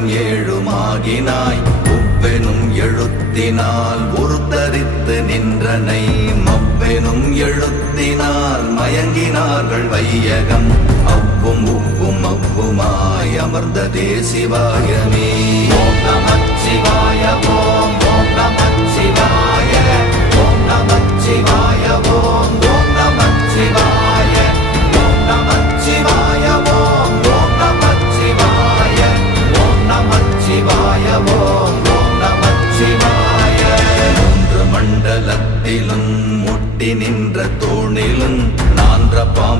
அண்டம் ஏழுமாகினாய் உவ்வெனும் எழுத்தினால் உருத்தரித்து நின்றனை மவ்வெனும் எழுத்தினால் மயங்கினார்கள் வையகம் அவ்வும் உவ்வும் அவ்வுமாய் அமர்ந்ததே சிவாயமே. ஓம் நமச்சிவாய ஓம் ஓம் நமச்சிவாய ஓம் நமச்சிவாய ஓம்.